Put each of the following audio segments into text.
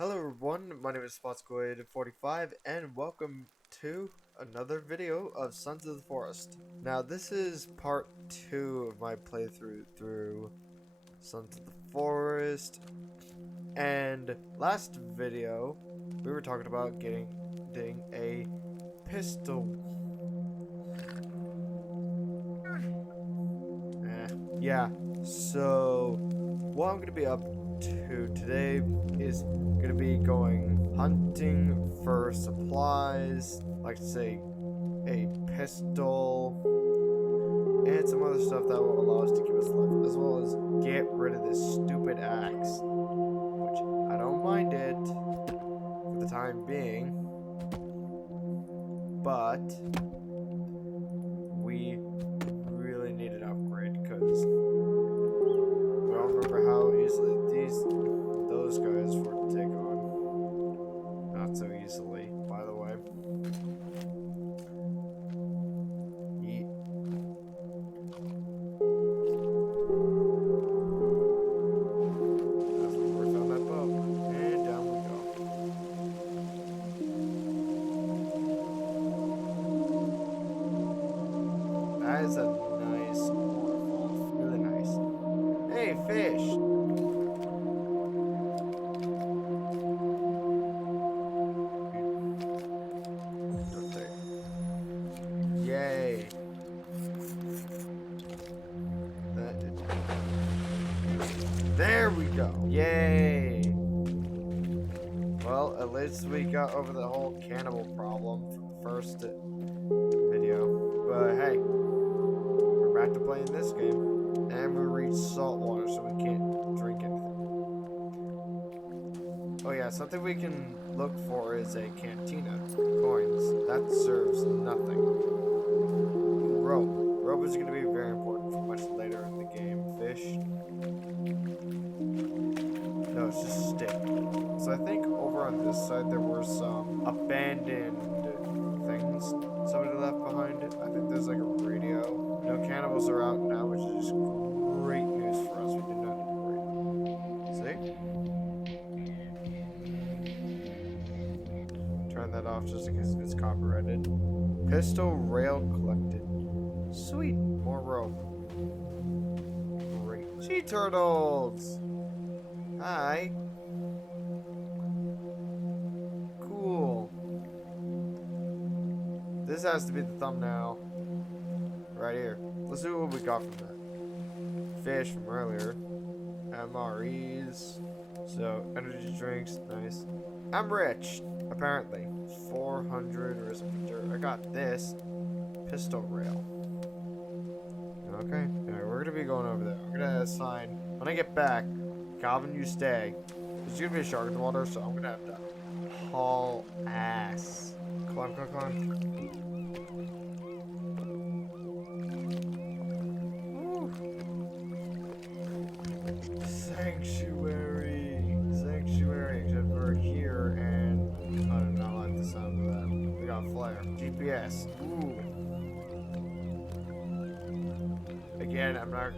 Hello everyone, my name is Spotsquid45 and welcome to another video of Sons of the Forest. Now this is part 2 of my playthrough through Sons of the Forest, and last video we were talking about getting a pistol. Yeah, so what I'm going to be up to today is going to be going hunting for supplies, like say a pistol, and some other stuff that will allow us to keep us alive, as well as get rid of this stupid axe, which I don't mind it for the time being, but we really need an upgrade because I don't remember how easily those guys were to take on. Not so easily, by the way. Yeet. That's where we found that boat. And down we go. That is a nice waterfall. Really nice. Hey, fish! Yay! There we go! Yay! Well, at least we got over the whole cannibal problem from the first video. But hey, we're back to playing this game. And we reached salt water, so we can't drink anything. Oh yeah, something we can look for is a cantina. Coins. That serves nothing. Rope. Rope is going to be very important for much later in the game. Fish. No, it's just a stick. So I think over on this side there were some abandoned things somebody left behind. I think there's like a radio. No cannibals are out now, which is great news for us. We did not need to worry. See? Turn that off just in case it's copyrighted. Pistol rail collected. Sweet, more rope. Great. Sea turtles! Hi. Cool. This has to be the thumbnail. Right here. Let's see what we got from that. Fish from earlier. MREs. So, energy drinks. Nice. I'm rich. Apparently. 400 or something. I got this. Pistol rail. Okay. Alright, we're gonna be going over there. I'm gonna assign. When I get back, Calvin, you stay. There's gonna be a shark in the water, so I'm gonna have to haul ass. Climb, climb, climb. Woo. Sanctuary, except we're here, and I do not like the sound of that. We got a flare. GPS. Ooh. Again, I'm not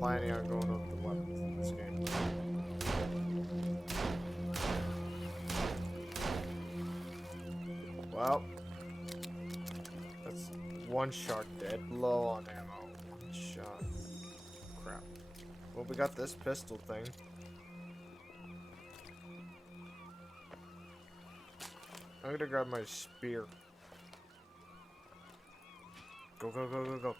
planning on going over the weapons in this game. Well, that's one shark dead. Low on ammo. One shot. Crap. Well, we got this pistol thing. I'm gonna grab my spear. Go, go, go, go, go.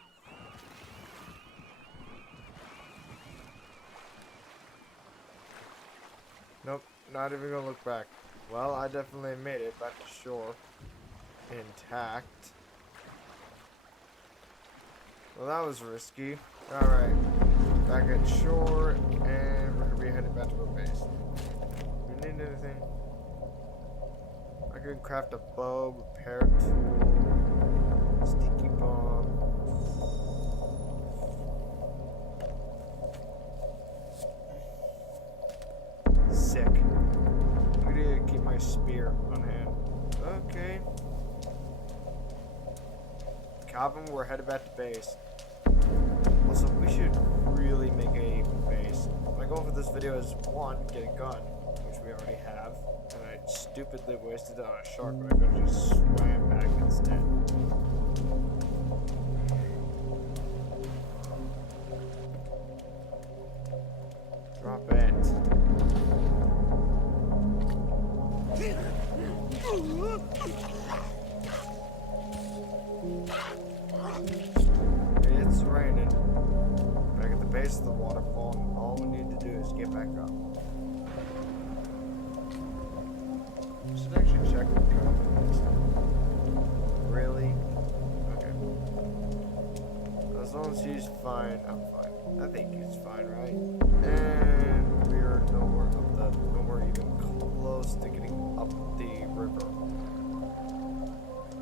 Nope, not even gonna look back. Well, I definitely made it back to shore. Intact. Well, that was risky. Alright, back at shore, and we're gonna be heading back to our base. We need anything? I could craft a bow, repair tool, sticky bomb. Sick. I'm gonna keep my spear on hand. Okay. Calvin, we're headed back to base. Also, we should really make a base. My goal for this video is 1, get a gun, which we already have. And I stupidly wasted it on a shark when I could have just swam back instead. Drop it. It's raining. Back at the base of the waterfall, and all we need to do is get back up. I should actually check what Calvin is. Really? Okay. As long as he's fine, I'm fine. I think he's fine, right? And we're nowhere even close to getting up the river.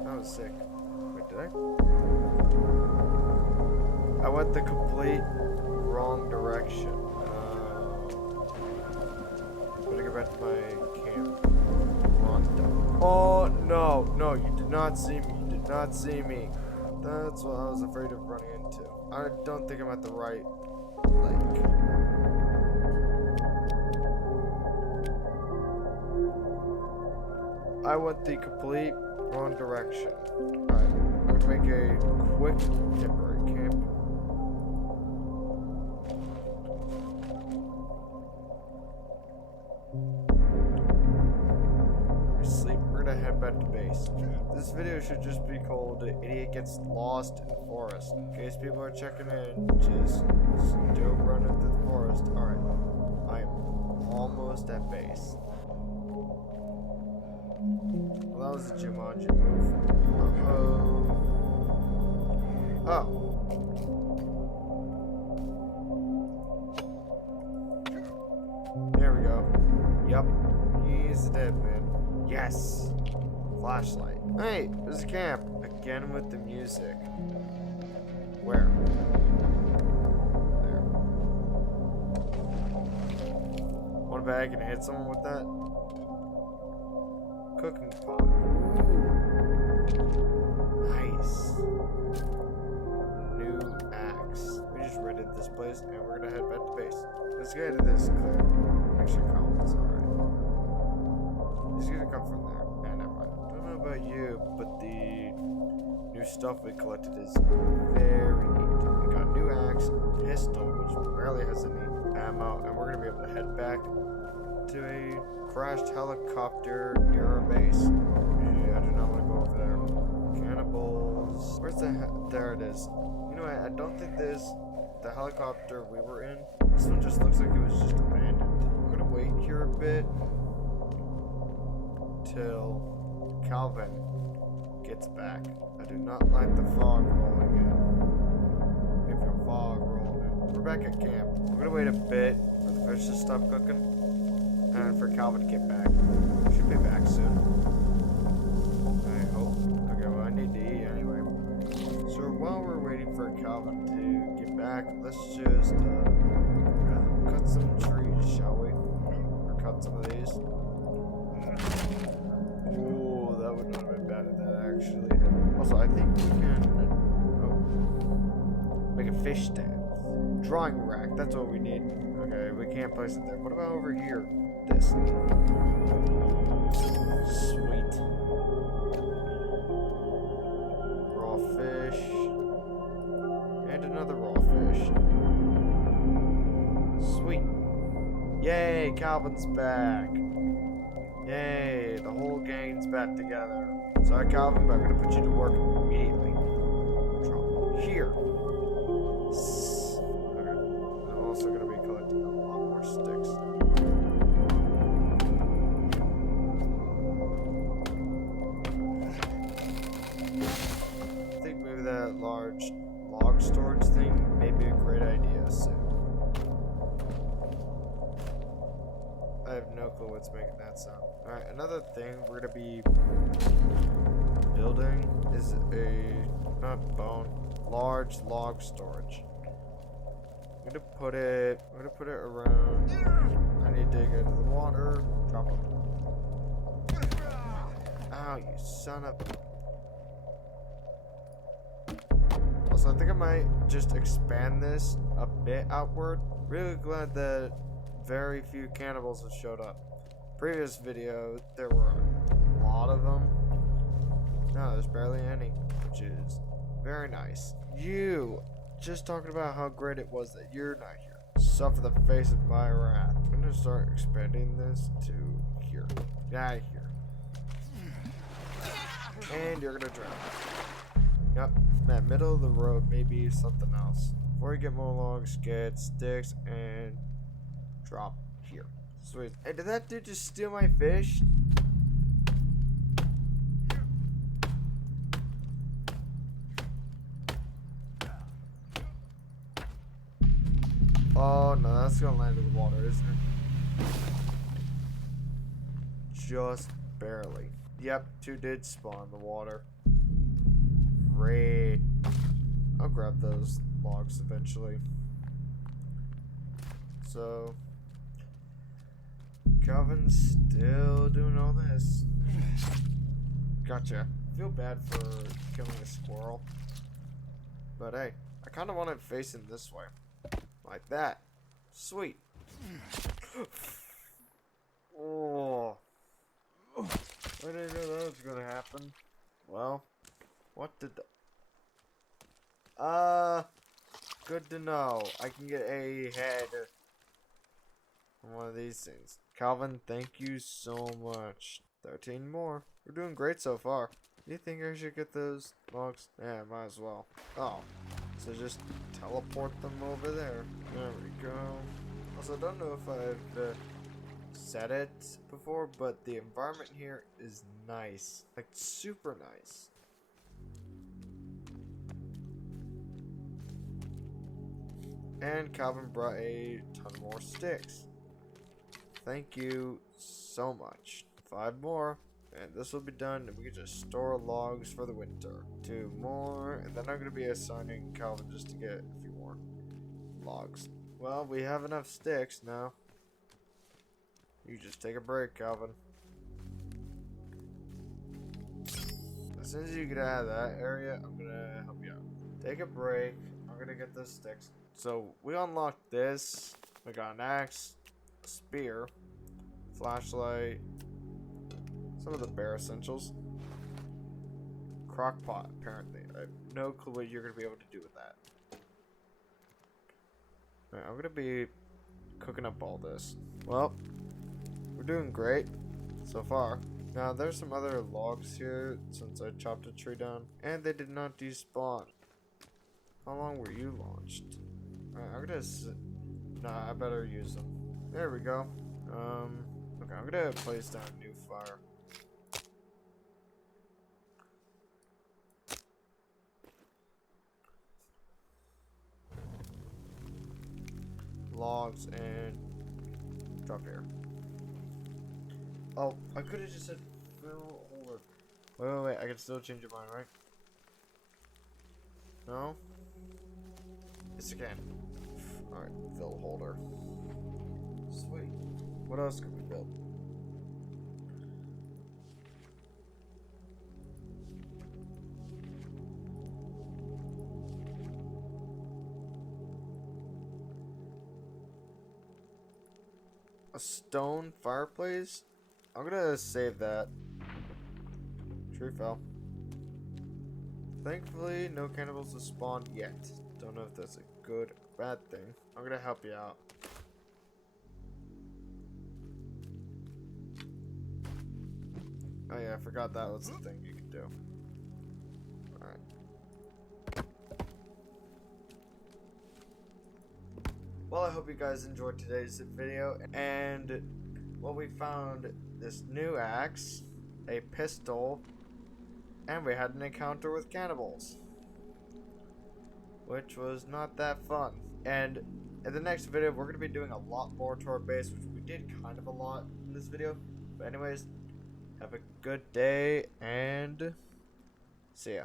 That was sick. Wait, did I went the complete wrong direction. I'm gonna go back to my camp. Oh no, you did not see me. You did not see me. That's what I was afraid of running into. I don't think I'm at the right lake. I went the complete wrong direction. Alright, I'm gonna make a quick temporary camp. We're gonna head back to base. This video should just be called Idiot Gets Lost in the Forest. In case people are checking in, just still running through the forest. Alright, I am almost at base. Well, that was a Jumanji move. Oh. There we go. Yep. He's dead, man. Yes! Flashlight. Hey, there's a camp. Again with the music. Where? There. Want a bag and hit someone with that? Cooking pot. Nice. New axe. We just raided this place and we're gonna head back to base. Let's get to this clear. Actually, Colin's alright. He's gonna come from there. Yeah, never mind. I don't know about you, but the new stuff we collected is very neat. We got a new axe, pistol, which barely has any ammo, and we're gonna be able to head back to a crashed helicopter near our base. Yeah, I do not want to go over there. Cannibals. Where's the there it is. You know what, I don't think this the helicopter we were in. This one just looks like it was just abandoned. I'm gonna wait here a bit till Calvin gets back. I do not like the fog rolling in. If your fog rolling in. We're back at camp. We're gonna wait a bit for the fish to stop cooking and for Calvin to get back. Should be back soon. I hope. Okay, well I need to eat anyway. So while we're waiting for Calvin to get back, let's just cut some trees, shall we? Or cut some of these. Oh, that would not have been bad if that actually. Also, I think we can make a fish stand. Drawing rack, that's what we need. Okay, we can't place it there. What about over here? This. Sweet. Raw fish. And another raw fish. Sweet. Yay, Calvin's back. Yay, the whole gang's back together. Sorry, Calvin, but I'm gonna put you to work immediately. Drop here. Okay. I'm also gonna be collecting a lot more sticks. I think maybe that large log storage thing may be a great idea soon. I have no clue what's making that sound. Alright, another thing we're gonna be building is large log storage. I'm gonna put it around. I need to get into the water. Drop it. Ow, you son of. Also, I think I might just expand this a bit outward. Really glad that very few cannibals have showed up. Previous video, there were a lot of them. No, there's barely any, which is very nice. You, just talking about how great it was that you're not here. Suffer the face of my wrath. I'm gonna start expanding this to here. Get out of here. And you're gonna drown. Yep, that middle of the road, maybe something else. Before you get more logs, get sticks and drop here. Sweet. Hey, did that dude just steal my fish? Oh no, that's gonna land in the water, isn't it? Just barely. Yep, 2 did spawn in the water. Great. I'll grab those logs eventually. So, Calvin's still doing all this. Gotcha. I feel bad for killing a squirrel. But hey, I kind of want it facing this way. Like that. Sweet. Oh. I didn't know that was gonna happen. Well, what did the... good to know. I can get a head on one of these things. Calvin, thank you so much. 13 more. We're doing great so far. Do you think I should get those logs? Yeah, might as well. Oh, so just teleport them over there. There we go. Also, I don't know if I've said it before, but the environment here is nice. Like, super nice. And Calvin brought a ton more sticks. Thank you so much. 5 more. And this will be done, and we can just store logs for the winter. 2 more, and then I'm going to be assigning Calvin just to get a few more logs. Well, we have enough sticks now. You just take a break, Calvin. As soon as you get out of that area, I'm going to help you out. Take a break. I'm going to get those sticks. So, we unlocked this. We got an axe, a spear, flashlight, some of the bare essentials. Crock pot, apparently. I have no clue what you're going to be able to do with that. Alright, I'm going to be cooking up all this. Well, we're doing great so far. Now, there's some other logs here since I chopped a tree down. And they did not despawn. How long were you launched? Alright, I'm going to... Nah, I better use them. There we go. Okay, I'm going to place down a new fire. Logs and drop here. Oh, I could have just said fill holder. Wait, I can still change your mind, right? No? Yes, I can. Alright, fill holder. Sweet. What else could we build? A stone fireplace? I'm gonna save that. Tree fell. Thankfully, no cannibals have spawned yet. Don't know if that's a good or bad thing. I'm gonna help you out. Oh yeah, I forgot that was the thing you could do. Alright. Well, I hope you guys enjoyed today's video. And, well, we found this new axe, a pistol, and we had an encounter with cannibals, which was not that fun. And in the next video, we're going to be doing a lot more to our base, which we did kind of a lot in this video. But anyways, have a good day, and see ya.